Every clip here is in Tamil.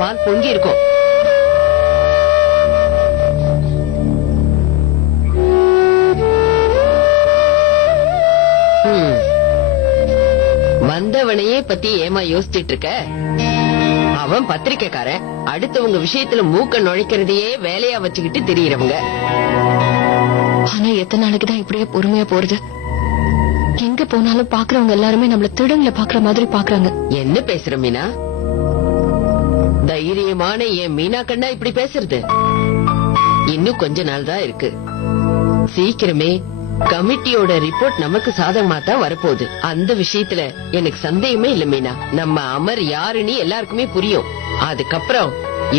பால் பொங்கி இருக்கும். வந்தவனையே பத்தி ஏமா யோசிச்சுட்டு இருக்க? அவன் பத்திரிக்கைக்காரன், அடுத்தவங்க விஷயத்துல மூக்க நுழைக்கிறதையே வேலையா வச்சுக்கிட்டு திரியறவங்க. ஆனா எத்தனை நாளைக்குதான் இப்படியே பொறுமையா போறது? எங்க போனாலும் பாக்குறவங்க எல்லாருமே நம்மள திருடங்கள பாக்குற மாதிரி பாக்குறாங்க. என்ன பேசுற மீனா? தைரியமான என் மீனா கண்ணா இப்படி பேசுறது? இன்னும் கொஞ்ச நாள் தான் இருக்கு. சீக்கிரமே கமிட்டியோட ரிப்போர்ட் நமக்கு சாதகமா தான் வரப்போகுது. அந்த விஷயத்துல எனக்கு சந்தேகமே இல்ல மீனா. நம்ம அமர் யாருன்னு எல்லாருக்குமே புரியும். அதுக்கப்புறம்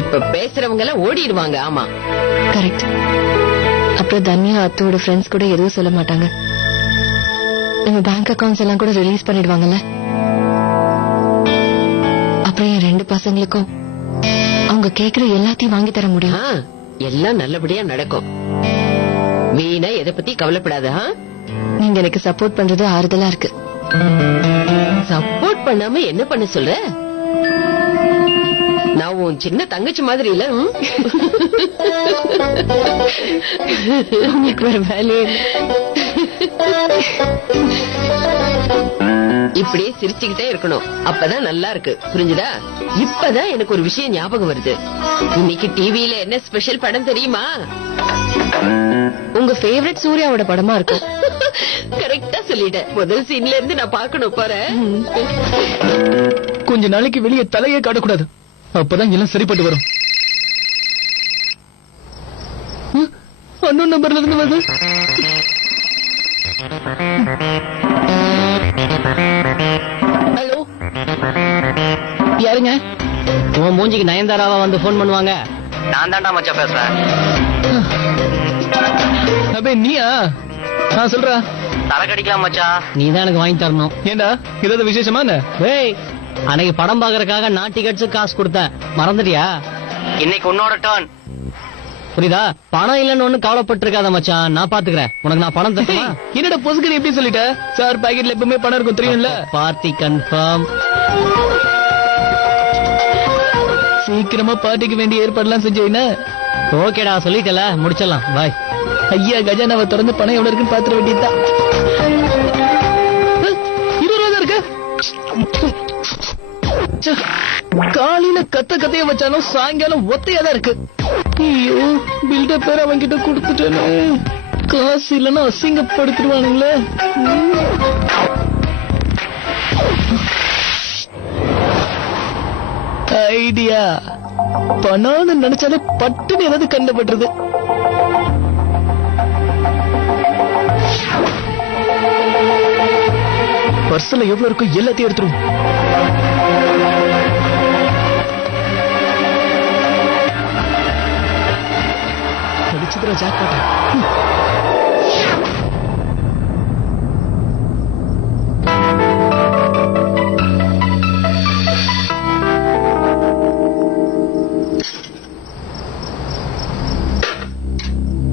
இப்ப பேசுறவங்க எல்லாம் ஓடிடுவாங்க. ஆமா, கரெக்ட். அப்புறம் தன்யா அத்தோட ஃப்ரெண்ட்ஸ் கூட எதுவும் சொல்ல மாட்டாங்க. நம்ம பேங்க் அக்கவுண்ட்ஸ் எல்லாம் கூட ரிலீஸ் பண்ணிடுவாங்கல்ல. அப்புறம் என் 2 பசங்களுக்கும் அவங்க கேக்குற எல்லாத்தையும் வாங்கி தர முடியும். எல்லாம் நல்லபடியா நடக்கும். வீணா எதை பத்தி கவலைப்படாத. நீங்க எனக்கு சப்போர்ட் பண்றது ஆறுதலா இருக்கு. சப்போர்ட் பண்ணாம என்ன பண்ண சொல்ற? நான் உன் சின்ன தங்கச்சி மாதிரி இல்ல. உங்களுக்கு வேற வேலையே இல்ல. இப்படியே சிரிச்சுக்கிட்டே இருக்கணும். அப்பதான் நல்லா இருக்கு. புரிஞ்சுதா? இப்பதான் எனக்கு ஒரு விஷயம் ஞாபகம் வருது. இன்னைக்கு டிவியில என்ன ஸ்பெஷல் படம் தெரியுமா? உங்க ஃபேவரட் சூர்யாவோட படமா இருக்கும். கரெக்டா சொல்லிட்டேன். முதல் சீன்ல இருந்து நான் பாக்கணும் போறேன். கொஞ்ச நாளைக்கு வெளியே தலையே காட்டக்கூடாது. அப்பதான் எல்லாம் சரிப்பட்டு வரும். அண்ணன் நம்பர்ல இருந்து வருது. ஹலோ, யாருங்க? உன் மூஞ்சிக்கு நயன்தாராவா வந்து போன் பண்ணுவாங்க? நான் தான்டா மச்சான் பேசுறேன். அப்பே நீயா? நான் சொல்றா. தரக்கடிக்கலாம் மச்சா. நீ தான் எனக்கு வாங்கி தரணும். ஏண்டா ஏதாவது விசேஷமா? ஏய், அன்னைக்கு படம் பாக்குறதுக்காக நான் டிக்கெட்ஸ் காசு கொடுத்தேன், மறந்துட்டியா? இன்னைக்கு உன்னோட டர்ன். புரியுதா? பணம் இல்லன்னு ஒண்ணு கவலைப்பட்டு இருக்காத மச்சான், நான் பாத்துக்கிறேன். உனக்கு நான் பணம் தரேன். என்னடா பொசுக்கு எப்படி சொல்லிட்ட? சார் பாக்கெட்ல எப்பவுமே பணம் இருக்கும் தெரியும்ல. Party confirm. சீக்கிரமா பார்ட்டிக்கு வேண்டிய ஏற்பாடுலாம் செஞ்சீங்கன்னா ஓகேடா, சொல்லிட்டல, முடிச்சிடலாம். பாய். ஐயா கஜானாவை திறந்து பணம் எவ்வளவு இருக்குன்னு பாத்துற வேண்டியதுதான். 20 ரூபா இருக்கு. காலையில கத்தைய வச்சாலும் சாயங்காலம் ஒத்தையாதான் இருக்கு. ஐயோ, பில்டப் பேர் அவங்க கிட்ட கொடுத்துட்டேன்னு. காசு இல்லன்னா அசிங்கப்படுத்திடுவானுங்களே. ஐடியா. பணம்னு நினைச்சாலே பட்டுன்னு ஏதாவது கண்டப்படுறது. பர்ஸ்ல எவ்வளவு இருக்கும் எல்லாத்தையும் எடுத்துரும். படிச்சதுல ஜாக்பாட்.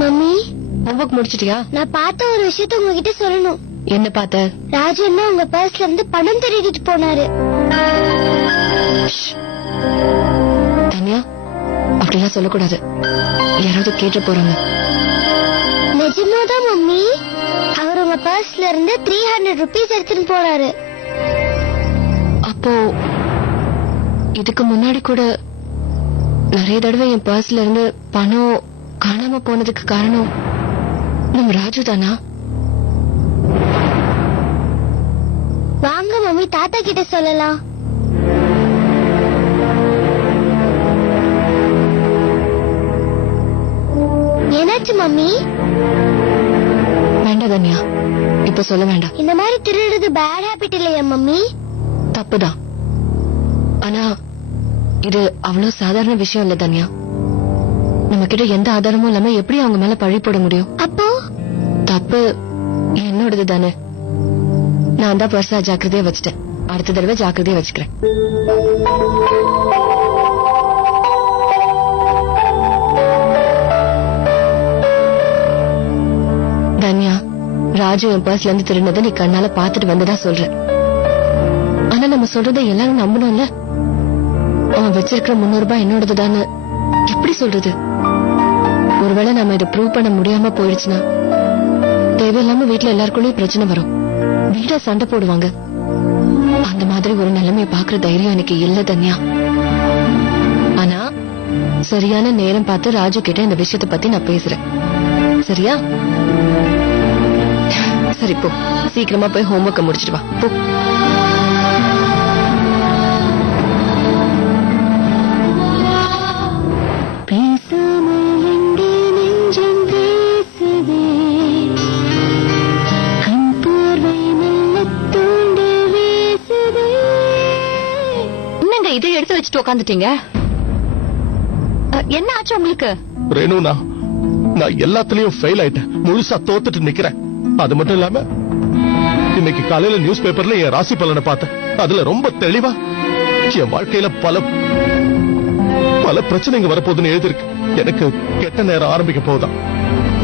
மம்மி, ஹோம்வொர்க் முடிச்சிட்டியா? நான் பார்த்த ஒரு விஷயத்த உங்ககிட்ட சொல்லணும். என்ன பார்த்த? ராஜு என்ன உங்க பர்ஸ்ல இருந்து பணம் திருடிட்டு போனாரு. தனியா, அப்படிலாம் சொல்லக்கூடாது. யாராவது கேட்டு போறாங்க. நிஜமாதான் மம்மி, அவர் உங்க பர்ஸ்ல இருந்து 300 rupees எடுத்துட்டு போறாரு. அப்போ இதுக்கு முன்னாடி கூட நிறைய தடவை என் பர்ஸ்ல இருந்து பணம் காணாம போனதுக்கு காரணம் நம்ம ராஜு தானா? வாங்க மம்மி, தாத்தா கிட்ட சொல்லலாம். என்னாச்சு மம்மி? வேண்டாம் தன்யா, இப்ப சொல்ல வேண்டாம். இந்த மாதிரி திருடுறது பேட் ஹாபிட் இல்லையா மம்மி? தப்புதான். ஆனா இது அவ்வளவு சாதாரண விஷயம் இல்ல தன்யா. நம்ம கிட்ட எந்த ஆதாரமும் இல்லாம எப்படி அவங்க மேல பழி போட முடியும்? அப்போ தப்பு என்னோடது தானே. நான் தான் பர்ஸா ஜாக்கிரதையா வச்சுட்டேன். அடுத்த தடவை ஜாக்கிரதையா வச்சுக்கிறேன். தன்யா, ராஜு என் பர்ஸ்ல இருந்து திருடினதை நீ கண்ணால பாத்துட்டு வந்ததா சொல்ற. ஆனா நம்ம சொல்றதை எல்லாரும் நம்பணும்ல. அவன் வச்சிருக்கிற 300 ரூபாய் என்னோடதுதான்னு எப்படி சொல்றது? ஒருவேளை நாம இதை ப்ரூவ் பண்ண முடியாம போயிடுச்சுன்னா தேவையில்லாம வீட்டுல எல்லாருக்குள்ளயும் பிரச்சனை வரும். வீட சண்டை போடுவாங்க. அந்த மாதிரி ஒரு நிலைமையை பாக்குற தைரியம் எனக்கு இல்ல தன்யா. ஆனா சரியான நேரம் பார்த்து ராஜு கிட்ட இந்த விஷயத்தை பத்தி நான் பேசுறேன். சரியா? சரி போ, சீக்கிரமா போய் ஹோம்ஒர்க்க முடிச்சிட்டு வா போ. இதை எடுத்து வச்சுட்டு உட்காந்துட்டீங்க. என்ன ஆச்சு உங்களுக்கு? ரேணு, நான் எல்லாத்துலயும் ஃபெயில் ஆயிட்டேன். முழுசா தோத்துட்டு நிக்கிறேன். அது மட்டும் இல்லாம இன்னைக்கு காலையில நியூஸ் பேப்பர்ல என் ராசி பலனை பார்த்தேன். அதுல ரொம்ப தெளிவா என் வாழ்க்கையில பல பல பிரச்சனைங்க வரப்போகுதுன்னு எழுதிருக்கு. எனக்கு கெட்ட நேரம் ஆரம்பிக்க போகுதான்.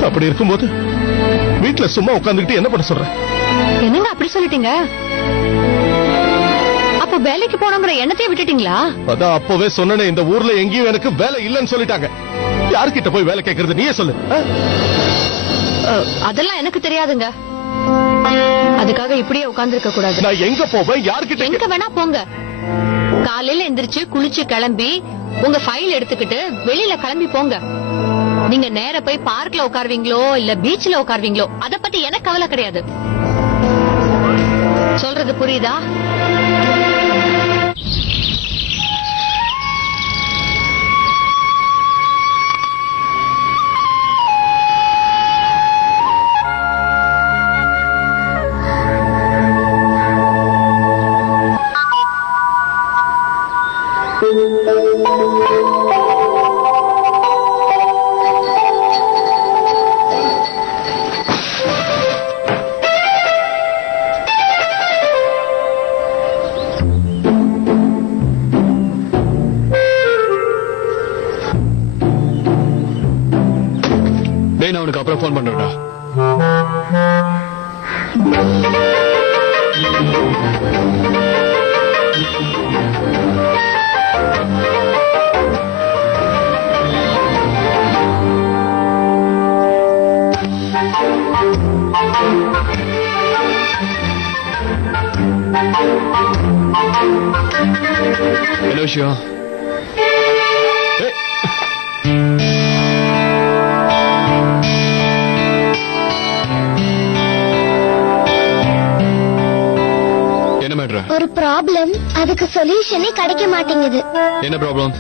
அப்படி இருக்கும்போது வீட்டுல சும்மா உட்காந்துக்கிட்டு என்ன பண்ண சொல்றேன்? என்னங்க அப்படி சொல்லிட்டீங்க? அப்ப வேலைக்கு போனோங்கிற எண்ணத்தையே விட்டுட்டீங்களா? அதான் அப்பவே சொன்னேனே, இந்த ஊர்ல எங்கேயும் எனக்கு வேலை இல்லைன்னு சொல்லிட்டாங்க. யார்கிட்ட போய் வேலை கேட்கறது நீயே சொல்லு. அதெல்லாம் எனக்கு தெரியாதுங்க. அதுக்காக இப்படியே உட்கார்ந்திருக்க கூடாது. நான் எங்க போவேன்? யார்கிட்ட? எங்க வேணா போங்க. காலையில எந்திரிச்சு குளிச்சு கிளம்பி உங்க ஃபைல் எடுத்துக்கிட்டு வெளியில கிளம்பி போங்க. நீங்க நேர போய் பார்க்ல உட்காருவீங்களோ இல்ல பீச்ல உட்காருவீங்களோ அத பத்தி எனக்கு கவலை கிடையாது. சொல்றது புரியுதா? நான் உனக்கு அப்புறம் போன் பண்றேன்டா. என்ன விஷயம்? ஒரு ப்ராப்ளம், அதுக்கு சொல்யூஷனே கிடைக்க மாட்டேங்குது. என்ன ப்ராப்ளம்?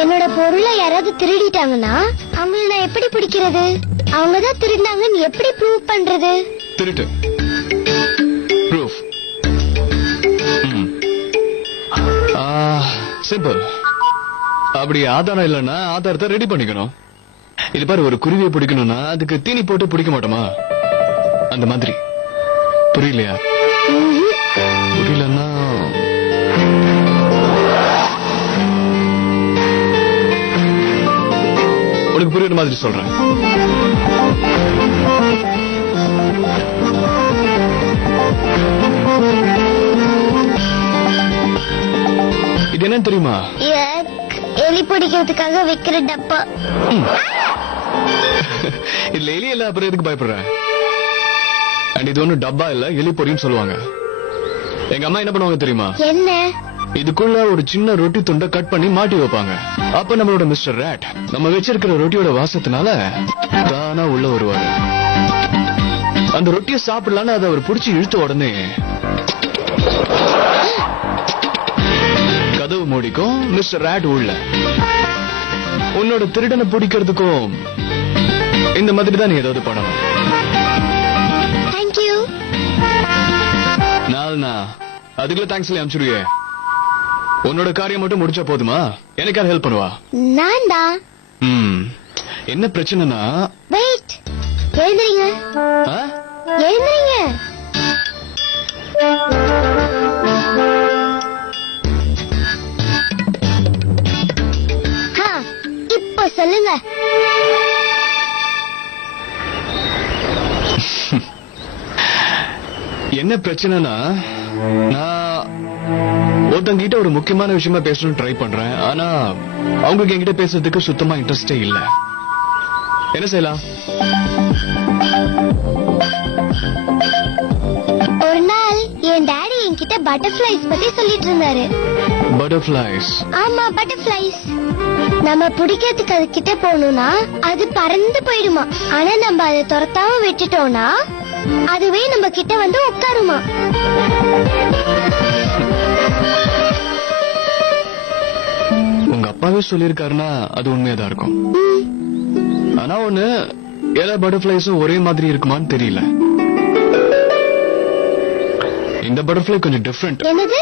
என்னோட பொருளை யாராவது திருடிட்டாங்கன்னா அவங்கள நான் எப்படி பிடிக்கிறது? அவங்கதான் திருடினாங்கன்னு எப்படி ப்ரூவ் பண்றது? திருட்டு ப்ரூஃப் சிம்பிள். அப்படி ஆதாரம் இல்லைன்னா ஆதாரத்தை ரெடி பண்ணிக்கணும். இது பாரு, ஒரு குருவியை பிடிக்கணும்னா அதுக்கு தீனி போட்டு பிடிக்க மாட்டோமா? அந்த மாதிரி. புரியலையா? புரியலன்னா உனக்கு புரியுற மாதிரி சொல்றேன். இது என்னன்னு தெரியுமா? எலி பிடிக்கிறதுக்காக வைக்கிற டப்பா. இல்ல எலி இல்ல, அப்புறம் எதுக்கு பயப்படுற? அண்ட் இது ஒண்ணு டப்பா இல்ல, எலி பொரின்னு சொல்லுவாங்க. எங்க அம்மா என்ன பண்ணுவாங்க தெரியுமா? என்ன? இதுக்குள்ள ஒரு சின்ன ரொட்டி துண்டை கட் பண்ணி மாட்டி வைப்பாங்க. அப்ப நம்மளோட மிஸ்டர் ராட் நம்ம வச்சிருக்கிற ரொட்டியோட வாசத்தினால தானா உள்ள வருவாரு. அந்த ரொட்டியை சாப்பிடலான்னு அதை அவர் பிடிச்சி இழுத்த உடனே கதவு மூடிக்கும், மிஸ்டர் ராட் உள்ள. உன்னோட திருடனை பிடிக்கிறதுக்கும் இந்த மாதிரி தான் நீ ஏதாவது பண்ணணும். அதுக்குள்ள தேங்க்ஸ் சொல்லி அனுப்பிச்சுடுவே. உன்னோட காரியம் மட்டும் முடிச்சா போதுமா? எனக்கு யார் ஹெல்ப் பண்ணுவா? நான் தான். என்ன பிரச்சனைனா? வெயிட், எழுந்திரீங்க. எழுந்திரீங்க. இப்போ சொல்லுங்க. என்ன பிரச்சனைனா, நான் ஒருத்தங்க கிட்ட ஒரு முக்கியமான விஷயமா பேசணும்னு ட்ரை பண்றேன். ஆனா அவங்களுக்கு என்கிட்ட பேசுறதுக்கு சுத்தமா இன்ட்ரெஸ்டே இல்ல. என்ன செய்யலாம்? ஒரு நாள் என் டாடி என்கிட்ட பட்டர்ஃபிளைஸ் பத்தி சொல்லிட்டு இருந்தாரு. பட்டர்ஃபிளைஸ்? ஆமா, பட்டர்ஃபிளைஸ். நம்ம பிடிக்கிறதுக்கு அது கிட்ட போகணும்னா அது பறந்து போயிடுமா. ஆனா நம்ம அதை துரத்தாம விட்டுட்டோம்னா அதுவே நம்ம கிட்ட வந்து உட்காருமா. உங்க அப்பாவே சொல்லிருக்காருன்னா அது உண்மையாதான் இருக்கும். ஆனா ஒண்ணு, எல்லா பட்டர்ஃபிளைஸும் ஒரே மாதிரி இருக்குமான்னு தெரியல. இந்த பட்டர்ஃபிளை கொஞ்சம் டிஃபரெண்ட். என்னது?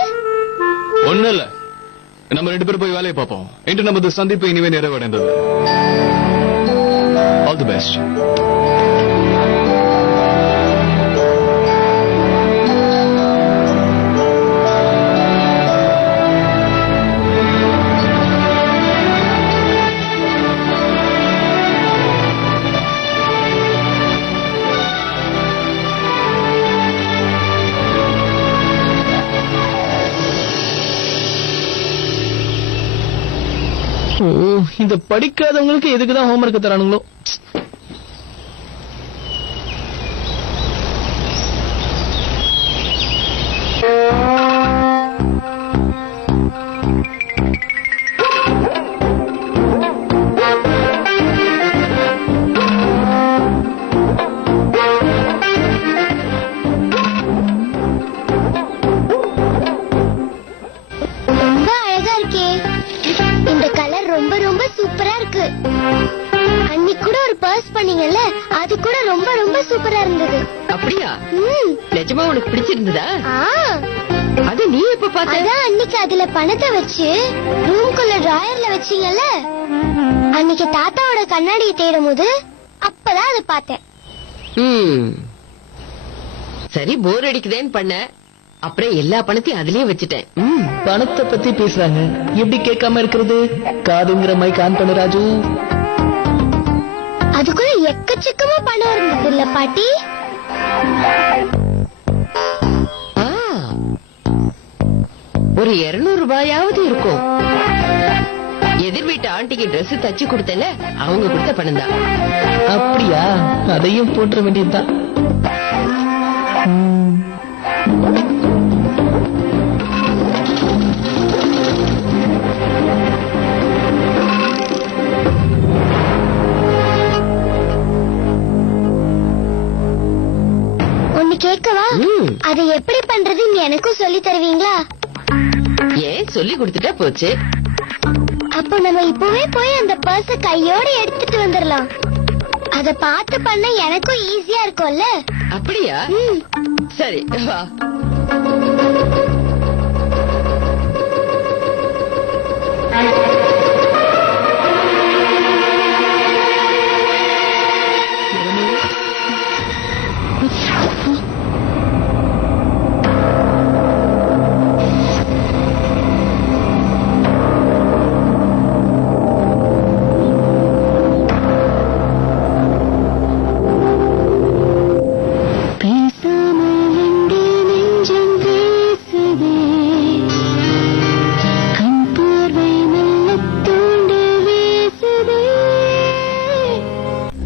ஒண்ணு இல்ல, நம்ம 2 பேரும் போய் வேலையை பார்ப்போம். இன்று நமது சந்திப்பு இனிமே நிறைவடைந்தது. All the best. இந்த படிக்காதவங்களுக்கு எதுக்குதான் ஹோம்வொர்க் தரானுங்களோ. ரொம்ப அழகா இருக்கே. இந்த கலர் ரொம்ப ரொம்ப சூப்பரா இருக்கு. அன்னைக்கு கூட ஒரு பர்ஸ் பண்ணீங்கல்ல, அது கூட ரொம்ப ரொம்ப சூப்பரா இருந்தது. அப்படியா? ம். நிஜமா உனக்கு பிடிச்சிருந்ததா? ஆ, அது நீ எப்ப பார்த்த? அதான் அன்னைக்கு அதுல பணத்தை வச்சு ரூம்குள்ள டிராயர்ல வச்சீங்கல்ல, அன்னைக்கு தாத்தாவோட கண்ணாடியை தேடும் போது அப்பதான் அதை பார்த்தேன். சரி, போர் அடிக்குதேன்னு பண்ண, அப்புறம் எல்லா பணத்தையும் அதுலயே வச்சுட்டேன். பணத்தை பத்தி பேசுறாங்க, எப்படி கேட்காம இருக்கிறது? காதுங்கிற மைக் ஆன் பண்ணு ராஜு. அதுக்குள்ள எக்கச்சக்கமா பணம் இருந்தது இல்ல பாட்டி? ஆ, ஒரு 200 ரூபாயாவது இருக்கும். எதிர் வீட்டு ஆண்டிக்கு Dress தச்சு கொடுத்தல, அவங்க கொடுத்த பணம் தான். அப்படியா? அதையும் போட்டுற வேண்டியதுதான். ஒன்னு கேட்கவா? அதை எப்படி பண்றதுன்னு எனக்கும் சொல்லி தருவீங்களா? ஏன், சொல்லி கொடுத்துட்டா போச்சு. அப்போ நம்ம இப்பவே போய் அந்த பர்ஸ கையோட எடுத்துட்டு வந்துடலாம். அத பார்த்து பண்ண எனக்கும் ஈஸியா இருக்கும்ல. அப்படியா? சரி, வா.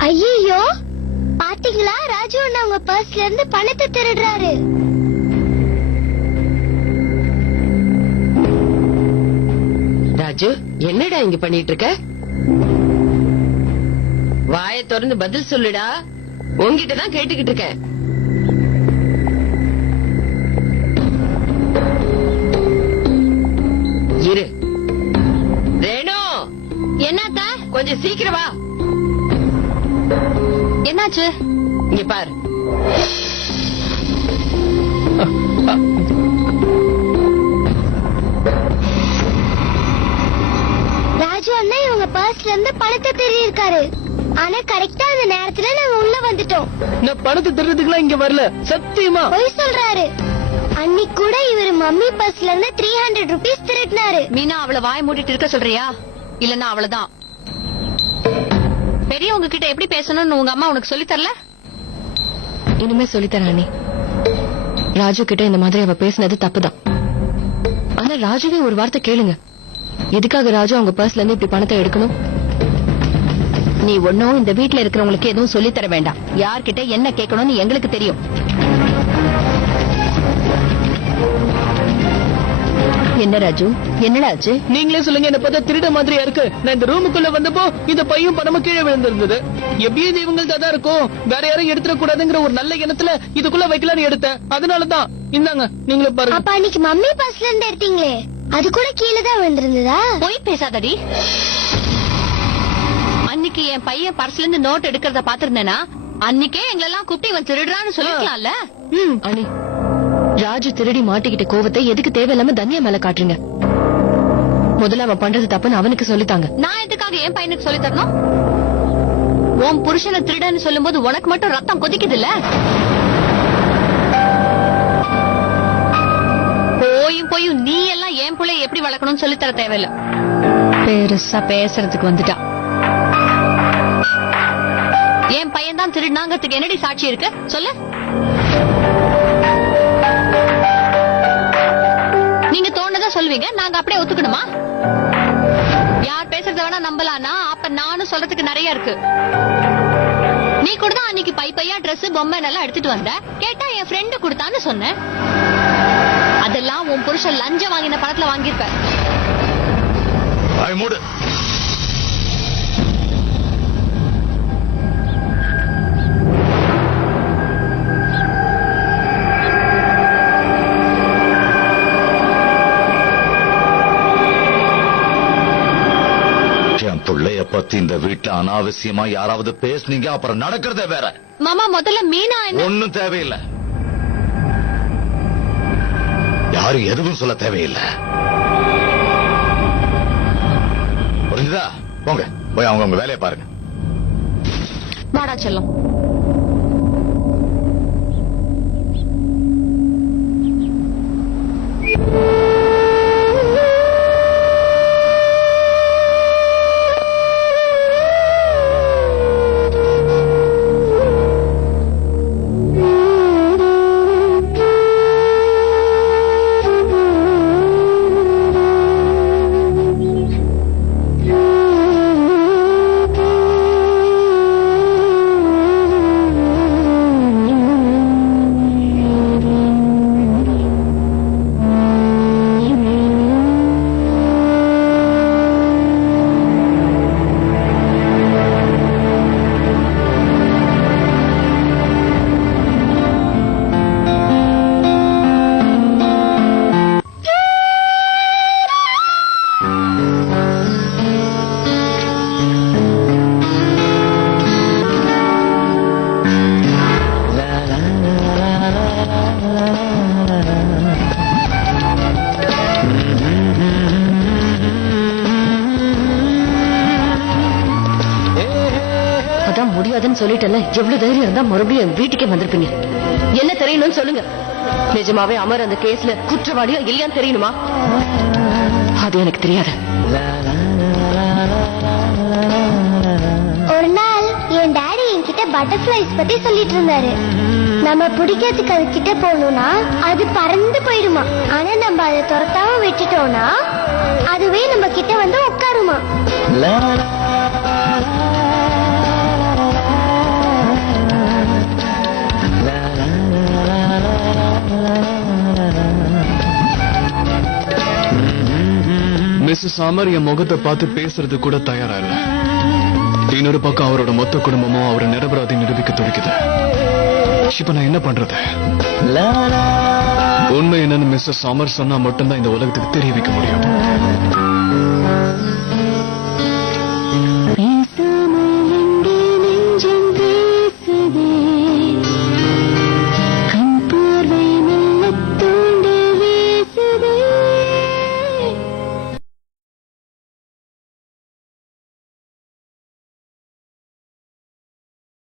ஐயோ, பாத்தீங்களா? ராஜு அண்ணா உங்க பர்ஸ்ல இருந்து பணத்தை திருடுறாரு. ராஜு, என்னடா இங்க பண்ணிட்டு இருக்க? வாயை திறந்து பதில் சொல்லுடா. உன்கிட்ட தான் கேட்டுக்கிட்டு இருக்கேன். இரு. ரேணு, என்னத்தா? கொஞ்சம் சீக்கிரம் வா. என்னாச்சு? இங்க பாரு. ராஜு அண்ணா இவங்க பர்ஸ்ல இருந்து பணத்தை திருடி இருக்காரு. ஆனா கரெக்டா அந்த நேரத்துல நாங்க உள்ள வந்துட்டோம். நான் பணத்தை திருடுறதுக்குலாம் இங்க வரல, சத்தியமா. போய் சொல்றாரு. அன்னைக்கு கூட இவரு மம்மி பர்ஸ்ல இருந்து 300 ரூபீஸ் திருடினாரு. மீனா, அவளை வாய் மூடிட்டு இருக்க சொல்றியா? இல்லன்னா அவ்வளவுதான். பெரியவங்க கிட்ட எப்படி பேசணும்னு உங்க அம்மா உனக்கு சொல்லி தரல? இனிமே சொல்லித்தரேன் அண்ணி. ராஜு கிட்ட இந்த மாதிரி அவ பேசினது தப்புதான். ஆனா ராஜுவே ஒரு வார்த்தை கேளுங்க. எதுக்காக ராஜு அவங்க பர்ஸ்ல இருந்து இப்படி பணத்தை எடுக்கணும்? நீ ஒன்னும் இந்த வீட்ல இருக்கிறவங்களுக்கு எதுவும் சொல்லி தர வேண்டாம். யார்கிட்ட என்ன கேட்கணும்னு எங்களுக்கு தெரியும். என்ன ராஜு, என்னடா ஆச்சு? நீங்களே சொல்லுங்க, என்ன பார்த்தா திருட மாதிரியா இருக்கு. நான் இந்த ரூமுக்குள்ள வந்தப்போ இந்த பையும் பணமும் கீழே விழுந்திருந்தது. எப்படியும் இது இவங்களுக்கு தான் இருக்கும், வேற யாரும் எடுத்துட கூடாதுங்கிற ஒரு நல்ல எண்ணத்துல இதுக்குள்ள வைக்கலாம்னு எடுத்தேன். அதனாலதான் இந்தாங்க, நீங்களே பாருங்க. அப்ப அன்னைக்கு மம்மி பஸ்ல இருந்து எடுத்தீங்களே, அது கூட கீழே தான் விழுந்திருந்ததா? போய் பேசாதடி. அன்னைக்கு என் பையன் பர்ஸ்ல இருந்து நோட் எடுக்கிறத பாத்திருந்தேனா அன்னைக்கே எங்களெல்லாம் கூப்பிட்டு இவன் திருடுறான்னு சொல்லிக்கலாம்ல. அனி, ராஜு திருடி மாட்டிக்கிட்ட கோவத்தை எதுக்கு தேவையில்லாம தன்யா மேல காட்டுறீங்க? முதல்ல அவன் பண்றது தப்புன்னு அவனுக்கு சொல்லித்தாங்க. நான் எதுக்காக என் பையனுக்கு சொல்லி தரணும்? உன் புருஷனை திருடன்னு சொல்லும் போது உனக்கு மட்டும் ரத்தம் கொதிக்குது இல்ல? போயும் நீ எல்லாம் என் பிள்ளை எப்படி வளர்க்கணும்னு சொல்லி தர தேவையில்ல. பெருசா பேசுறதுக்கு வந்துட்டா. என் பையன் தான் திருடினாங்கிறதுக்கு என்னடி சாட்சி இருக்கு சொல்லு? நீங்க தோணுதா சொல்வீங்க, நாங்க அப்படியே ஒத்துக்கணுமா? யார் பேசுறத வேணா நம்பலானா அப்ப நானும் சொல்றதுக்கு நிறைய இருக்கு. நீ கூட தான் அன்னைக்கு பையா ட்ரெஸ் பொம்மை நல்லா எடுத்துட்டு வந்த. கேட்டா என் ஃப்ரெண்டு கொடுத்தான்னு சொன்னேன். அதெல்லாம் உன் புருஷன் லஞ்சம் வாங்கின பணத்துல வாங்கியிருப்ப. பிள்ளைய பத்தி இந்த வீட்டுல அனாவசியமா யாராவது பேசுனீங்க அப்புறம் நடக்கிறதே வேற. மாமா முதல்ல மீனா ஒன்னும் தேவையில்லை, யாரும் எதுவும் சொல்ல தேவையில்லை. புரிஞ்சுதா? போங்க, போய் அவங்க வேலையை பாருங்க. வாடா செல்லம். முடியாதுன்னு சொல்லிட்டல, எவ்வளவு தைரியம் இருந்தா மறுபடியும் வீட்டுக்கே வந்திருப்பீங்க. என்ன தெரியணும்னு சொல்லுங்க. நிஜமாவே அமர் அந்த கேஸ்ல குற்றவாளியா இல்லையான்னு தெரியணுமா? அது எனக்கு தெரியாது. ஒரு நாள் என் டாடி என்கிட்ட பட்டர்ஃபிளைஸ் பத்தி சொல்லிட்டு இருந்தாரு. நம்ம பிடிக்கிறதுக்கு அது கிட்ட போகணும்னா அது பறந்து போயிடுமா. ஆனா நம்ம அதை துரத்தாம விட்டுட்டோம்னா அதுவே நம்ம கிட்ட வந்து உட்காருமா. மிஸ்ஸஸ் அமர் என் முகத்தை பார்த்து பேசுறது கூட தயாரா இல்ல. இன்னொரு பக்கம் அவரோட மொத்த குடும்பமும் அவரை நிரபராதி நிரூபிக்க துடிக்குது. இப்ப நான் என்ன பண்றது? உண்மை என்னன்னு மிஸ்ஸஸ் அமர் சொன்னா மட்டும்தான் இந்த உலகத்துக்கு தெரிய வைக்க முடியும்.